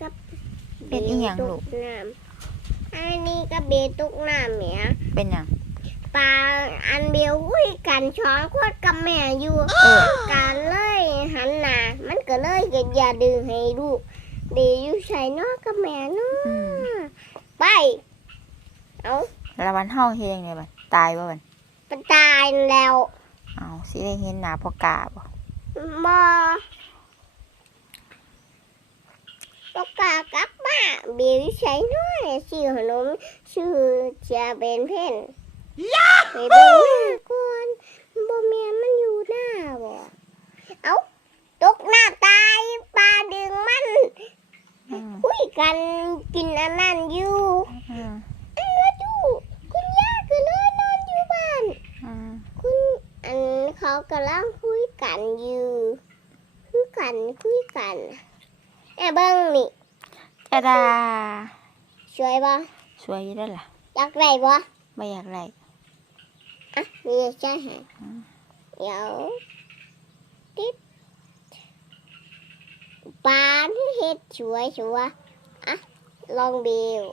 กับเป็นอีหยังลูก ตน้ำอันนี้ก็เบตุกน้ำเนี่ยเป็นหยังปลาอันเดียวคุยกันช้อนขวดกับแม่อยู่เออการเลยหันหน้ามันก็เลยก็อย่าดึงให้ลูกเดีอยู่ใส่นอกกับแม่เนาะอืมไป เอาแล้ววันเฮาเฮ็ดจังไดบัดตายบ่บัดไปตายแล้วเอาสิได้เห็นหน้าพ่อกาบ่บอต กกากลับมาเบียวใช้น้อยชื่อขนมชื่อจะเป็นเพ่นไปเบิ่งหน้าก่อนบ่แม่นมันอยู่หน้าบ่เอาตกหน้าตายปลาดึงมันอืมคุยกันกินอันนั้นอยู่อืมอันว่าจูคุณย่าก็เลยนอนอยู่บ้านอืมคุณอันเขากำลังคุยกันอยู่คุยกันคุยกัน แอบเบิ้งนี่จ้าดาสวยบ่สวยอยู่แล้วล่ะอยากได้บ่บ่อยากได้อะมีใจให้เดี๋ยวติดปลาที่เฮ็ดสวยสวยอะลองเบล